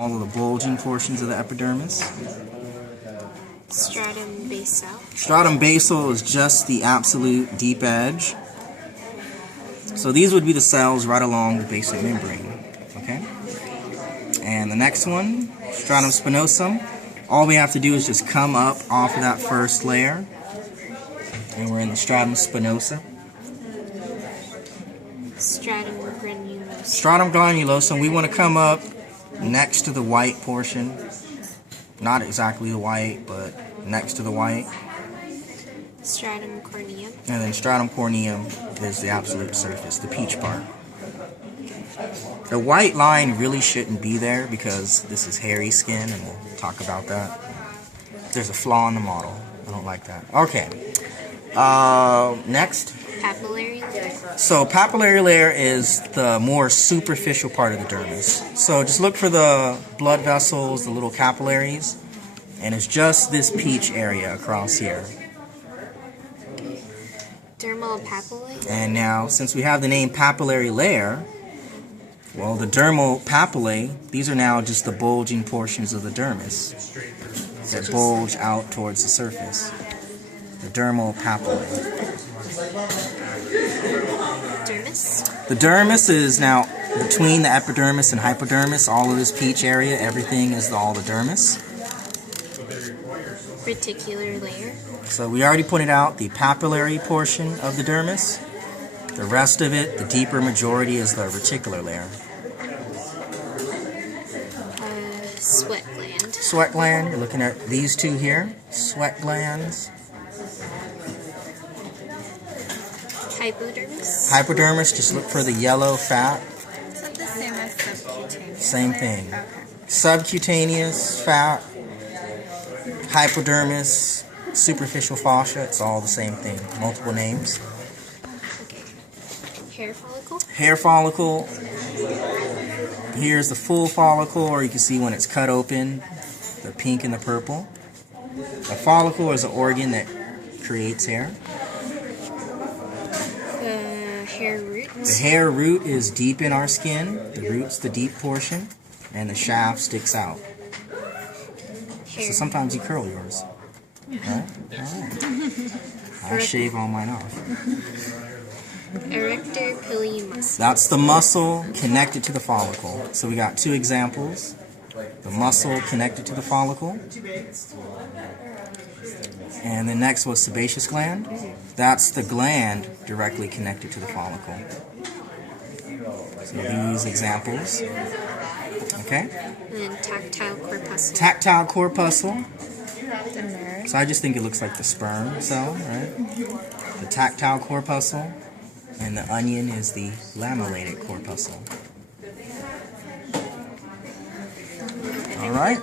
All of the bulging portions of the epidermis. Stratum basal. Stratum basal is just the absolute deep edge. So these would be the cells right along the basal membrane. Okay? And the next one, stratum spinosum. All we have to do is just come up off of that first layer. And we're in the stratum spinosa. Stratum granulosum. Stratum granulosum, we want to come up next to the white portion. Not exactly the white, but next to the white. Stratum corneum. And then stratum corneum is the absolute surface, the peach part. The white line really shouldn't be there because this is hairy skin, and we'll talk about that. There's a flaw in the model. I don't like that. Okay. Next. Papillary layer. So papillary layer is the more superficial part of the dermis. So just look for the blood vessels, the little capillaries, and it's just this peach area across here. Dermal papillae. And now, since we have the name papillary layer, well, the dermal papillae, these are now just the bulging portions of the dermis that bulge out towards the surface. The dermal papillae. Dermis. The dermis is now between the epidermis and hypodermis. All of this peach area, everything is all the dermis. Reticular layer. So we already pointed out the papillary portion of the dermis. The rest of it, the deeper majority, is the reticular layer. Sweat gland. Sweat gland, you're looking at these two here. Sweat glands. Hypodermis. Hypodermis, just look for the yellow fat. Is that the same as subcutaneous? Same thing. Okay. Subcutaneous fat, hypodermis, superficial fascia, it's all the same thing. Multiple names. Okay. Hair follicle. Hair follicle. Here's the full follicle, or you can see when it's cut open, the pink and the purple. A follicle is an organ that creates hair. Hair root. The hair root is deep in our skin. The root's the deep portion, and the shaft sticks out. Hair. So sometimes you curl yours. Right? Alright. I shave all mine off. Erector pili muscle. That's the muscle connected to the follicle. So we got two examples. The muscle connected to the follicle. And the next was sebaceous gland. That's the gland directly connected to the follicle. So these examples. Okay? And then tactile corpuscle. Tactile corpuscle. The nerve. So I just think it looks like the sperm cell, right? The tactile corpuscle. And the onion is the lamellated corpuscle. All right.